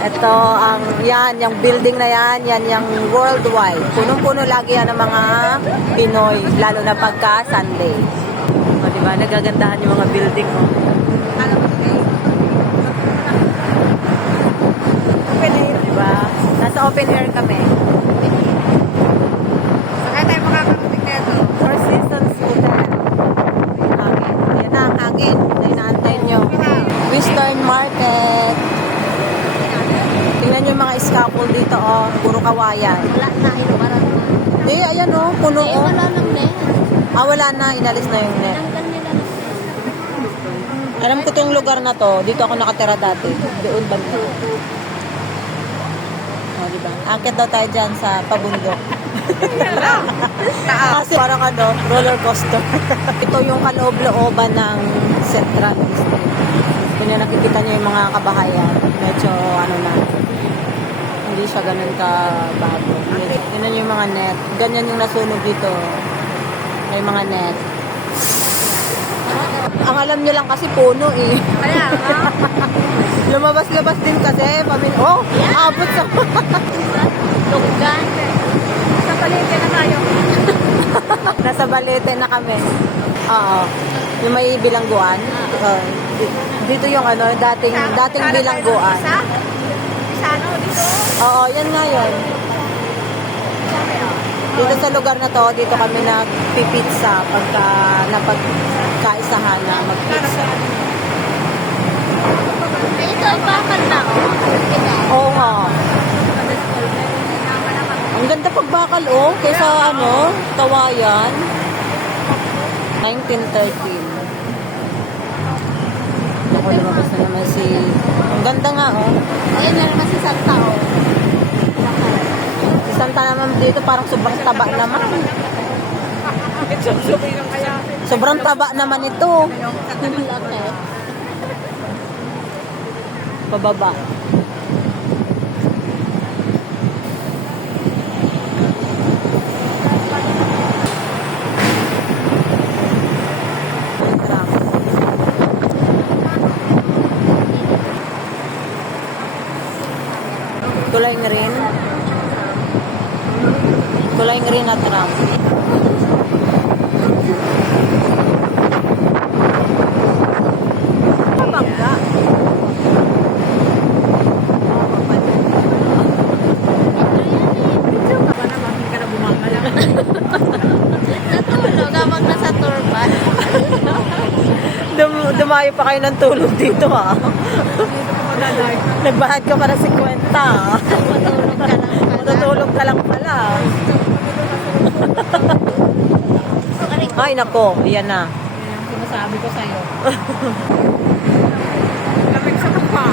Ito ang yan, yung building na yan, yan yung worldwide. Punong-puno lagi yan ng mga Pinoy, lalo na pagka Sunday. O, diba? Nagagandahan yung mga building mo. Open air, diba? Nasa open air kami. Saka tayo makakarating na ito. Four Seasons Hotel. Hangin. Yan na ang hangin na inaantay nyo. Western Market. Tingnan nyo yung mga scaffold dito, oh. Puro kawayan. Wala na, inumaran na. Eh, ayan, oh. Puno, oh. Wala nang net. Ah, wala na. Inalis na yung net. Tanggal nila na. Alam ko tong lugar na to. Dito ako nakatira dati. Doon banda. Oh, diba? Akit daw tayo dyan sa pabundok. Kasi parang ano, roller coaster. Ito yung kaloob-looban ng Central District. Kung nyo nakikita nyo yung mga kabahayan, medyo ano na, hindi siya ganun ka-bago. Yun yung mga net. Ganyan yung nasunog dito. May mga net. Ang alam nyo lang kasi puno eh. Kaya nga. Lumabas-labas din kasi. Oh, abot sa... Lugan. Sa palengke na tayo. Nasa Balete na kami. Oo. Yung may bilangguan. Dito yung ano, dating bilangguan. Isa? Isa ano dito? Oo, yan nga yun. Dito sa lugar na to, dito kami nagpipizza pagka napagkaisahan na magpizza. Ito ang bakal na. Oo nga. Ang ganda pagbakal, oh. Kaysa ano, Kawayan. 1913. Ako lumabas na naman si... Ang ganda nga, oh. Ayun na naman si Santa, oh. Si Santa naman dito parang sobrang taba naman. Sobrang taba naman ito. Pababa. Kulay green. Kulay green at ram. Bangga. Natulog habang nasa tour bus. Dumayo pa kayo ng tulog dito, ha? Nagbahad ka para 50. Matulog ka lang pala. Matutulog ka lang pala. Ay, nako. Ayan na. Yan ang sinasabi ko sa'yo. Lamig sa mukha.